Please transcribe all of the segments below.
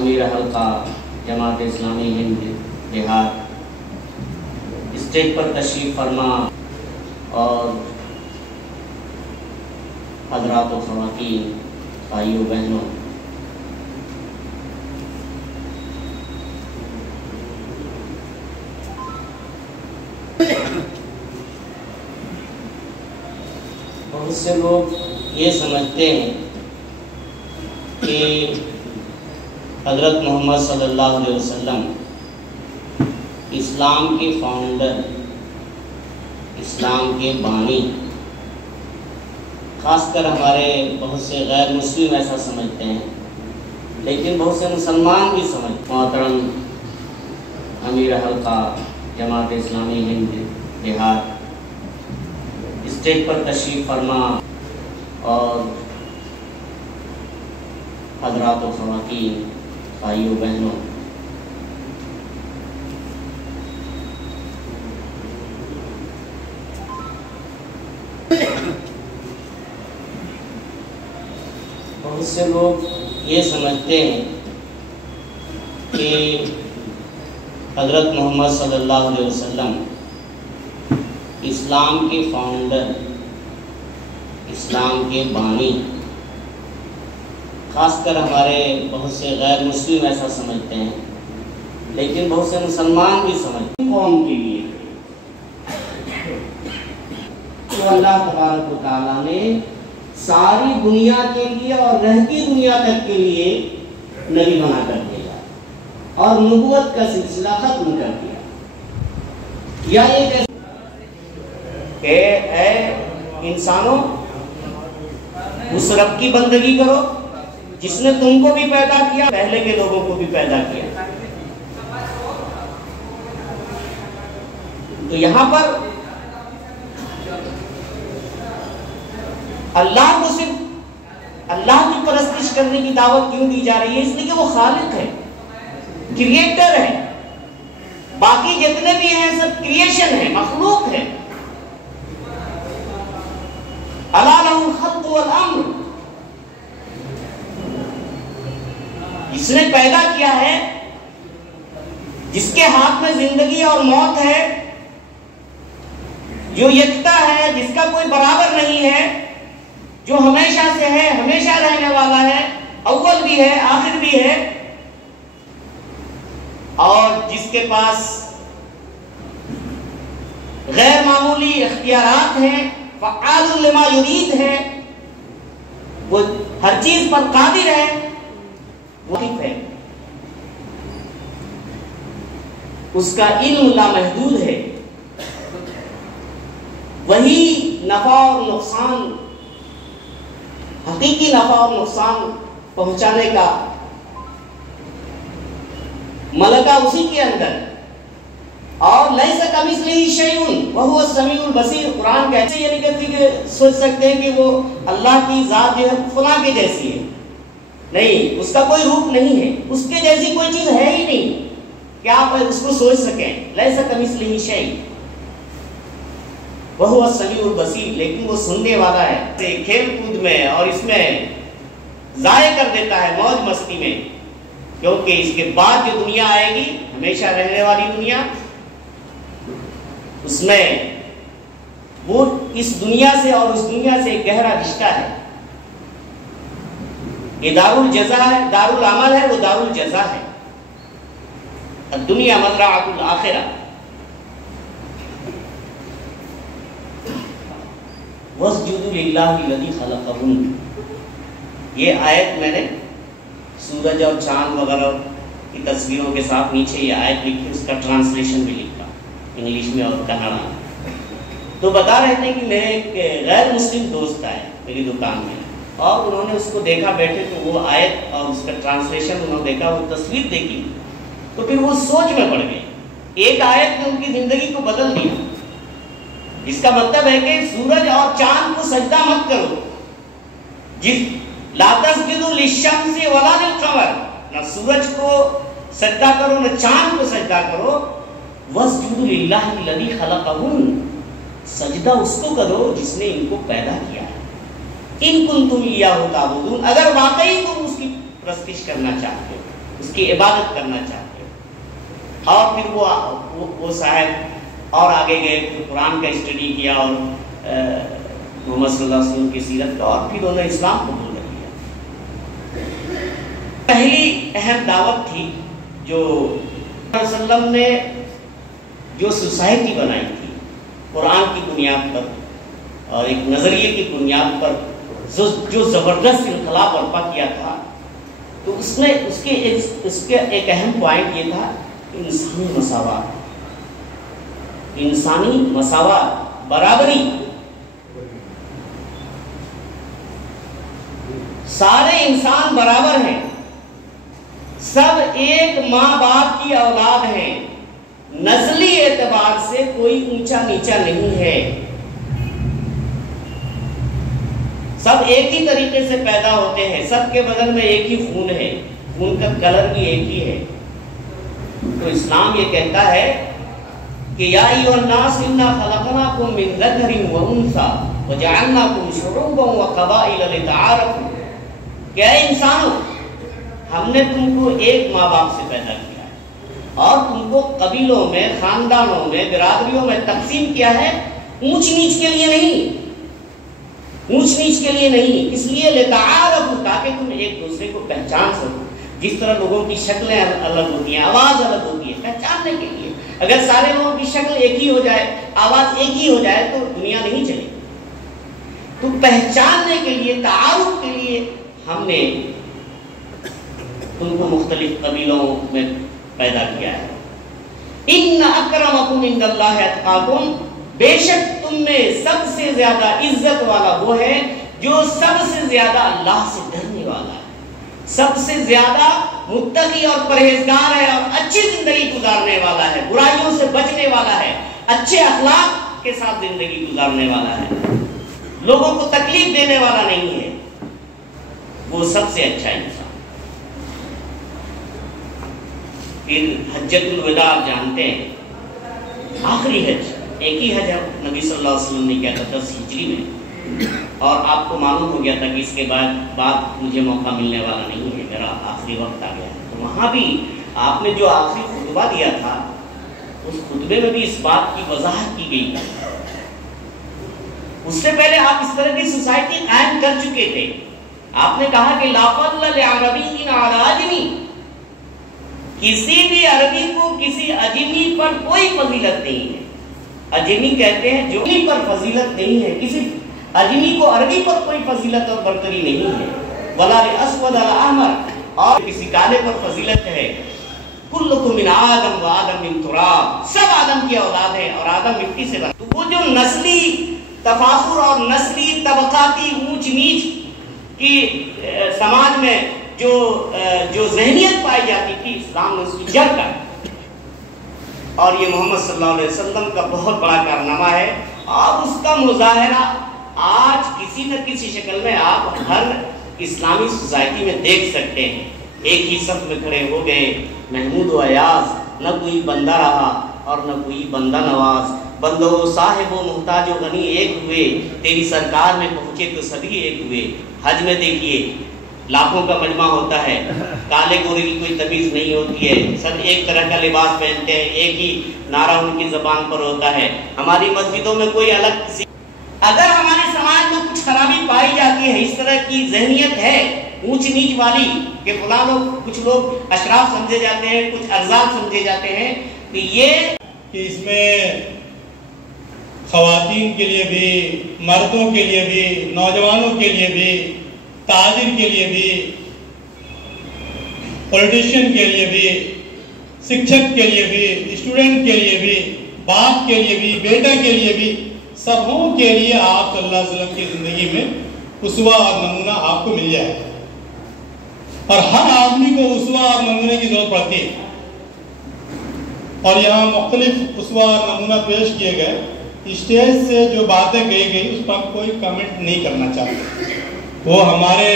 امیر حلقہ جماعت اسلامی ہند بہار اسٹیج پر تشریف فرما اور حضرات و خواتین، بھائیوں بہنوں، بہت سے لوگ یہ سمجھتے ہیں کہ حضرت محمد صلی اللہ علیہ وسلم اسلام کے فاؤنڈر، اسلام کے بانی، خاص کر ہمارے بہت سے غیر مسلم ایسا سمجھتے ہیں، لیکن بہت سے مسلمان بھی سمجھتے ہیں۔ محترم امیر حلقہ جماعت اسلامی ہند بہار اسٹیج پر تشریف فرما اور حضرات و خواتین، بھائیوں بہنوں، بہت سے لوگ یہ سمجھتے ہیں کہ حضرت محمد صلی اللہ علیہ وسلم اسلام کے فاؤنڈر، اسلام کے بانی، خاص کر ہمارے بہت سے غیر مسلم ایسا سمجھتے ہیں، لیکن بہت سے مسلمان بھی سمجھتے ہیں قوم کے لیے تو اللہ تبارک و تعالیٰ نے ساری دنیا کے لیے اور رہتی دنیا تک کے لیے نبی بنا کر دیا اور نبوت کا سلسلہ ختم کر دیا۔ یا یہ کہ اے انسانوں، اس رب کی بندگی کرو جس نے تم کو بھی پیدا کیا، پہلے کے لوگوں کو بھی پیدا کیا۔ تو یہاں پر اللہ کو صرف اللہ کی پرستش کرنے کی دعوت کیوں دی جا رہی ہے؟ اس لیے کہ وہ خالق ہے، کریٹر ہے، باقی جتنے بھی ہیں سب کریشن ہے، مخلوق ہے۔ الا لہ الخلق والامر، جس نے پیدا کیا ہے، جس کے ہاتھ میں زندگی اور موت ہے، جو یکتا ہے، جس کا کوئی برابر نہیں ہے، جو ہمیشہ سے ہے، ہمیشہ رہنے والا ہے، اول بھی ہے، آخر بھی ہے، اور جس کے پاس غیر معمولی اختیارات ہیں، فعال لما یرید ہے، وہ ہر چیز پر قادر ہے، واقف ہے، اس کا علم لامحدود ہے، وہی نفع اور نقصان، حقیقی نفع اور نقصان پہنچانے کا ملکہ اسی کے اندر، اور لیس کمثلہ شیء وہو السمیع البصیر۔ قرآن کہتے ہیں، یہ نہیں کہتی کہ سوچ سکتے ہیں کہ وہ اللہ کی ذات جو ہے فلاں کے جیسی ہے، نہیں، اس کا کوئی روپ نہیں ہے، اس کے جیسی کوئی چیز ہے ہی نہیں کہ آپ اس کو سوچ سکیں۔ لیس کمثلہ شیء وہو السمیع البصیر، لیکن وہ سننے والا ہے، کھیل کود میں اور اس میں ضائع کر دیتا ہے، موج مستی میں، کیونکہ اس کے بعد جو دنیا آئے گی، ہمیشہ رہنے والی دنیا، اس میں وہ اس دنیا سے اور اس دنیا سے ایک گہرا رشتہ ہے۔ یہ دار الجزا ہے، دار العمل ہے، وہ دار الجزا ہے۔ الدنیا مزرعۃ الآخرہ۔ وَاسْجُدُوا لِلَّهِ الَّذِي خَلَقَهُنَّ، یہ آیت میں نے سورج اور چاند وغیرہ کی تصویروں کے ساتھ نیچے یہ آیت لکھی، اس کا ٹرانسلیشن بھی لکھا انگلش میں اور کنڑا میں۔ تو بتا رہے تھے کہ میرے ایک غیر مسلم دوست آئے میری دکان میں، اور انہوں نے اس کو دیکھا بیٹھے، تو وہ آیت اور اس کا ٹرانسلیشن انہوں نے دیکھا، وہ تصویر دیکھی، تو پھر وہ سوچ میں پڑ گئے۔ ایک آیت نے ان کی زندگی کو بدل دیا۔ اس کا مطلب ہے کہ سورج اور چاند کو سجدہ مت کرو، لا تسجدوا للشمس ولا للقمر، نہ سورج کو سجدہ کرو نہ چاند کو سجدہ کرو۔ واسجدوا للہ الذی خلقہن، سجدہ اس کو کرو جس نے ان کو پیدا کیا ہے۔ ان کنتم ایاہ تعبدون، اگر واقعی تم اس کی پرستش کرنا چاہتے ہو۔ اس کی عبادت کرنا چاہتے ہیں۔ اور پھر وہ صاحب اور آگے گئے، پھر قرآن کا اسٹڈی کیا اور محمد صلی اللہ علیہ وسلم کی سیرت کا، اور پھر انہوں نے اسلام قبول کر لیا۔ پہلی اہم دعوت تھی جو صلی اللہ علیہ وسلم نے جو سوسائٹی بنائی تھی قرآن کی بنیاد پر اور ایک نظریے کی بنیاد پر جو زبردست انقلاب برپا کیا تھا، تو اس میں اس کے ایک اہم پوائنٹ یہ تھا انسانی مساوات، برابری۔ سارے انسان برابر ہیں، سب ایک ماں باپ کی اولاد ہیں، نسلی اعتبار سے کوئی اونچا نیچا نہیں ہے، سب ایک ہی طریقے سے پیدا ہوتے ہیں، سب کے بدن میں ایک ہی خون ہے، خون کا کلر بھی ایک ہی ہے۔ تو اسلام یہ کہتا ہے کہ یا ایھا الناس انا خلقناکم من ذکر و انثی وجعلناکم شعوبا وقبائل لتعارفوا، کہ اے انسانوں، ہم نے تم کو ایک ماں باپ سے پیدا کیا ہے اور تم کو قبیلوں میں، خاندانوں میں، برادریوں میں تقسیم کیا ہے، اونچ نیچ کے لیے نہیں، اونچ نیچ کے لیے نہیں، اس لیے لتعارفوا، تاکہ تم ایک دوسرے کو پہچان سکو۔ جس طرح لوگوں کی شکلیں الگ ہوتی ہیں، آواز الگ ہوتی ہے، پہچاننے کے لیے۔ اگر سارے لوگوں کی شکل ایک ہی ہو جائے، آواز ایک ہی ہو جائے تو دنیا نہیں چلے گی۔ تو پہچاننے کے لیے، تعارف کے لیے ہم نے ان کو مختلف قبیلوں میں پیدا کیا ہے۔ ان اکرمکم عند اللہ اتقاکم، بے شک تم میں سب سے زیادہ عزت والا وہ ہے جو سب سے زیادہ اللہ سے ڈرنے والا ہے، سب سے زیادہ متقی اور پرہیزگار ہے، اور اچھی زندگی گزارنے والا ہے، برائیوں سے بچنے والا ہے، اچھے اخلاق کے ساتھ زندگی گزارنے والا ہے، لوگوں کو تکلیف دینے والا نہیں ہے، وہ سب سے اچھا انسان۔ پھر حجۃ الوداع آپ جانتے ہیں، آخری حج، ایک ہی حج نبی صلی اللہ علیہ وسلم نے کیا تھا 10 ہجری میں، اور آپ کو معلوم ہو گیا تھا کہ اس کے بعد مجھے موقع ملنے والا نہیں ہے، میرا آخری وقت آ گیا ہے۔ تو وہاں بھی آپ نے جو آخری خطبہ دیا تھا، اس خطبے میں بھی اس بات کی وضاحت کی گئی تھی۔ اس سے پہلے آپ اس طرح کی سوسائٹی قائم کر چکے تھے۔ آپ نے کہا کہ لا فضل لعربی علی عجمی، کسی بھی عربی کو کسی اجمی پر کوئی فضیلت نہیں ہے۔ اجمی کہتے ہیں جو پر فضیلت نہیں ہے، کسی اجمی کو عربی پر کوئی فضیلت اور برتری نہیں ہے۔ ولا لاسود علی احمر، اور کسی کالے پر فضیلت ہے۔ کلکم من آدم و آدم من تراب، سب آدم کی اولاد ہے اور آدم مٹی سے بنا۔ تو وہ جو نسلی تفاخر اور نسلی طبقاتی اونچ نیچ کی سماج میں جو ذہنیت پائی جاتی تھی، اسلام نے اس کی جڑ کاٹی، اور یہ محمد صلی اللہ علیہ وسلم کا بہت بڑا کارنامہ ہے۔ اور اس کا مظاہرہ آج کسی نہ کسی شکل میں آپ ہر اسلامی سوسائٹی میں دیکھ سکتے ہیں۔ ایک ہی صف میں کھڑے ہو گئے، محمود و ایاز، نہ کوئی بندہ رہا اور نہ کوئی بندہ نواز، بندو صاحب و محتاج و غنی ایک ہوئے، تیری سرکار میں پہنچے تو سبھی ایک ہوئے۔ حج میں دیکھیے لاکھوں کا مجمع ہوتا ہے، کالے گورے کی کوئی تمیز نہیں ہوتی ہے، سب ایک طرح کا لباس پہنتے ہیں، ایک ہی نعرہ ان کی زبان پر ہوتا ہے۔ ہماری مسجدوں میں کوئی الگ کسی، اگر ہمارے سماج میں کچھ خرابی پائی جاتی ہے، اس طرح کی ذہنیت ہے اونچ نیچ والی کہ فلاں لوگ، کچھ لوگ اشراف سمجھے جاتے ہیں، کچھ ارزاق سمجھے جاتے ہیں، تو یہ کہ اس میں خواتین کے لیے بھی، مردوں کے لیے بھی، نوجوانوں کے لیے بھی، تاجر کے لیے بھی، پولیٹیشین کے لیے بھی، شکشک کے لیے بھی، اسٹوڈنٹ کے لیے بھی، باپ کے لیے بھی، بیٹا کے لیے بھی، سبوں کے لیے آپ صلی اللہ علیہ وسلم کی زندگی میں اسوہ اور نمونہ آپ کو مل جائے، اور ہر آدمی کو اسوہ اور نمونے کی ضرورت پڑتی ہے۔ اور یہاں مختلف اسوہ اور نمونہ پیش کیے گئے، اسٹیج سے جو باتیں کہی گئی اس پر کوئی کمنٹ نہیں کرنا چاہتے۔ وہ ہمارے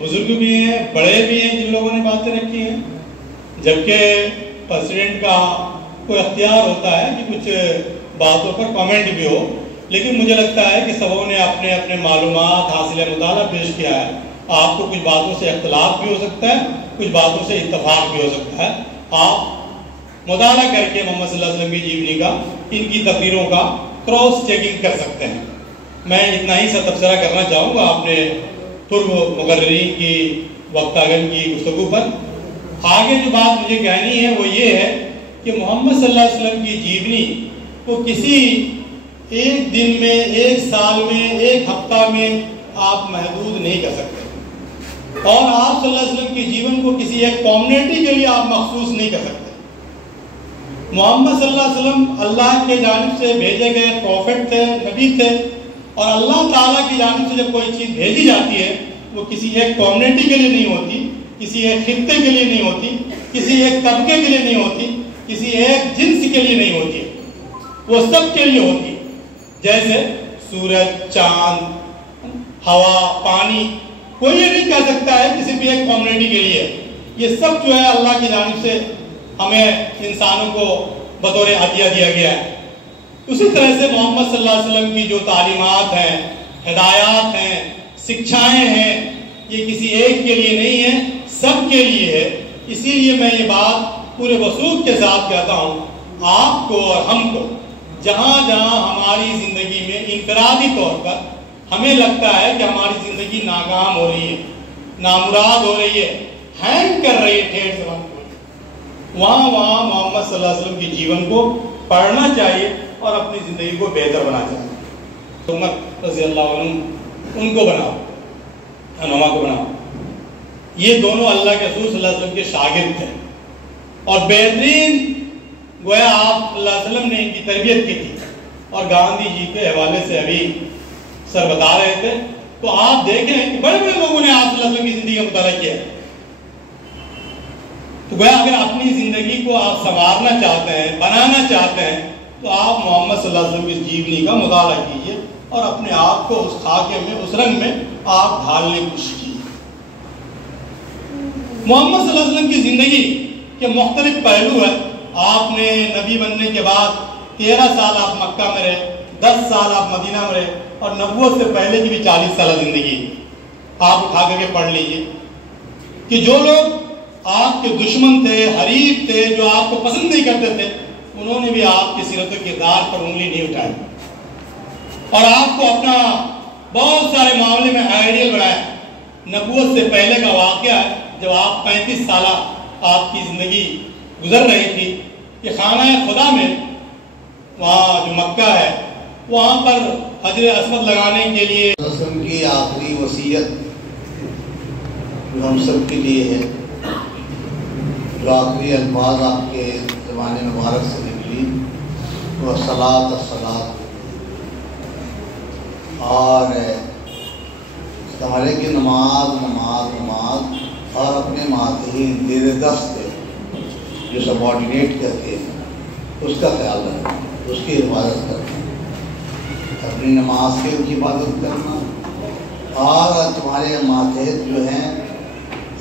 بزرگ بھی ہیں، بڑے بھی ہیں جن لوگوں نے باتیں رکھی ہیں، جبکہ پریزیڈنٹ کا کوئی اختیار ہوتا ہے کہ کچھ باتوں پر کمنٹ بھی ہو، لیکن مجھے لگتا ہے کہ سبوں نے اپنے اپنے معلومات، حاصل مطالعہ پیش کیا ہے، آپ کو کچھ باتوں سے اختلاف بھی ہو سکتا ہے، کچھ باتوں سے اتفاق بھی ہو سکتا ہے. آپ مطالعہ کر کے محمد صلی اللہ علیہ وسلم کی جیونی کا، ان کی تقریروں کا کراس چیکنگ کر سکتے ہیں. میں اتنا ہی سا تبصرہ کرنا چاہوں گا اپنے ترک مقررین کی وقتاگن کی گفتگو پر. آگے جو بات مجھے کہنی ہے وہ یہ ہے کہ محمد صلی اللہ علیہ وسلم کی جیونی کو کسی ایک دن میں، ایک سال میں، ایک ہفتہ میں آپ محدود نہیں کر سکتے، اور آپ صلی اللہ علیہ وسلم کی جیون کو کسی ایک کمیونٹی کے لیے آپ مخصوص نہیں کر سکتے. محمد صلی اللہ علیہ وسلم اللہ کے جانب سے بھیجے گئے پروفٹ تھے، نبی تھے، اور اللہ تعالیٰ کی جانب سے جب کوئی چیز بھیجی جاتی ہے وہ کسی ایک کمیونٹی کے لیے نہیں ہوتی، کسی ایک خطے کے لیے نہیں ہوتی، کسی ایک طبقے کے لیے نہیں ہوتی، کسی ایک جنس کے لیے نہیں ہوتی، وہ سب کے لیے ہوتی. جیسے سورج، چاند، ہوا، پانی، کوئی یہ نہیں کہہ سکتا ہے کسی بھی ایک کمیونٹی کے لیے. یہ سب جو ہے اللہ کی جانب سے ہمیں انسانوں کو بطور عطیہ دیا گیا ہے. اسی طرح سے محمد صلی اللہ علیہ وسلم کی جو تعلیمات ہیں، ہدایات ہیں، سکھائیں ہیں، یہ کسی ایک کے لیے نہیں ہے، سب کے لیے ہے. اسی لیے میں یہ بات پورے وثوق کے ساتھ کہتا ہوں، آپ کو اور ہم کو جہاں جہاں ہماری زندگی میں انفرادی طور پر ہمیں لگتا ہے کہ ہماری زندگی ناکام ہو رہی ہے، نامراد ہو رہی ہے، ہینگ کر رہی ہے ٹھیک زبان کو، وہاں محمد صلی اللہ علیہ وسلم کی جیون کو پڑھنا چاہیے اور اپنی زندگی کو بہتر بنا چاہیے. عمر رضی اللہ عنہ ان کو بناؤ، رہنما کو بناؤ. یہ دونوں اللہ کے رسول صلی اللہ علیہ وسلم کے شاگرد تھے اور بہترین گویا آپ صلی اللہ علیہ وسلم نے ان کی تربیت کی تھی. اور گاندھی جی کے حوالے سے ابھی سر بتا رہے تھے، تو آپ دیکھیں کہ بڑے بڑے لوگوں نے آپ صلی اللہ علیہ وسلم کی زندگی کا مطالعہ کیا ہے. تو گویا اگر اپنی زندگی کو آپ سنوارنا چاہتے ہیں، بنانا چاہتے ہیں، تو آپ محمد صلی اللہ علیہ وسلم کی جیونی کا مطالعہ کیجئے اور اپنے آپ کو اس خاکے میں، اس رنگ میں آپ ڈھالنے کی کوشش کیجیے. محمد صلی اللہ علیہ وسلم کی زندگی کے مختلف پہلو ہیں. آپ نے نبی بننے کے بعد 13 سال آپ مکہ میں رہے، 10 سال آپ مدینہ میں رہے، اور نبوت سے پہلے کی بھی 40 سالہ زندگی آپ اٹھا کر کے پڑھ لیجئے کہ جو لوگ آپ کے دشمن تھے، حریف تھے، جو آپ کو پسند نہیں کرتے تھے، انہوں نے بھی آپ کی سیرت و کردار پر انگلی نہیں اٹھائی اور آپ کو اپنا بہت سارے معاملے میں آئیڈیل بنایا. نبوت سے پہلے کا واقعہ ہے جب آپ 35 سالہ آپ کی زندگی گزر رہی تھی کہ خانہ خدا میں، وہاں جو مکہ ہے، وہاں پر حجر اسود لگانے کے لیے رسول کی آخری وصیت جو ہم سب کے لیے ہے، جو آخری الفاظ آپ کے زبان مبارک سے نکلی وہ صلاۃ الصلاۃ، اور ہمارے کی نماز نماز نماز، اور اپنے ماتحین زیر دست جو سبارڈینیٹ کرتے ہیں اس کا خیال رکھنا، اس کی حفاظت کرنا، اپنی نماز کی ان کی حفاظت کرنا، اور تمہارے ماتحت جو ہیں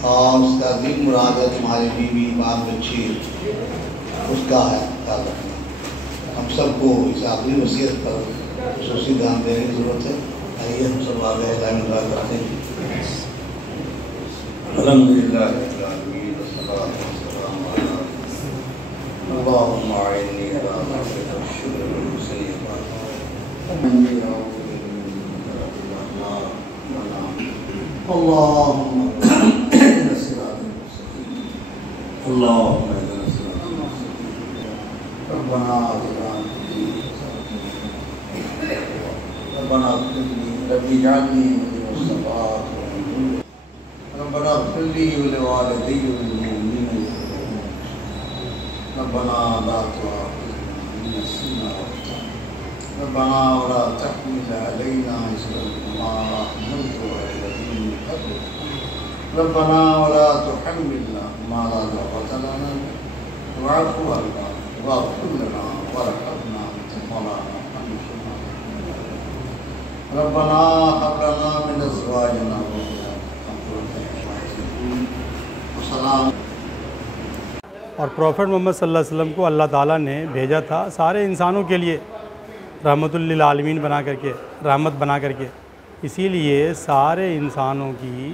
اور اس کا بھی مراد ہے تمہارے بیوی بال بچے، اس کا ہے خیال رکھنا. ہم سب کو اس آخری وصیت پر خصوصی دھیان دینے کی ضرورت ہے. آئیے ہم سب آگے دعا کرتے ہیں. الحمدللہ رب العالمین والصلاۃ والسلام علی اللہم اعنی علی معرفۃ الشکر والحسن اللہم اهدنا الصراط المستقیم اللہم اهدنا الصراط المستقیم ربنا آتنا ربنا اغفر لي رب اجعلني من الصلاة ربنا اغفر لي ولوالدي وللمؤمنين يوم القيامة ربنا لا تؤاخذنا إن نسينا وأخطأنا ربنا ولا تحمل علينا إصرا كما حملته على الذين من قبلنا ربنا ولا تحملنا ما لا طاقة لنا به واعف عنا واغفر لنا وارحمنا أنت مولانا فانصرنا ربنا هب لنا من أزواجنا اور پروفٹ محمد صلی اللہ علیہ وسلم کو اللہ تعالیٰ نے بھیجا تھا سارے انسانوں کے لیے رحمت للعالمین بنا کر کے، رحمت بنا کر کے. اسی لیے سارے انسانوں کی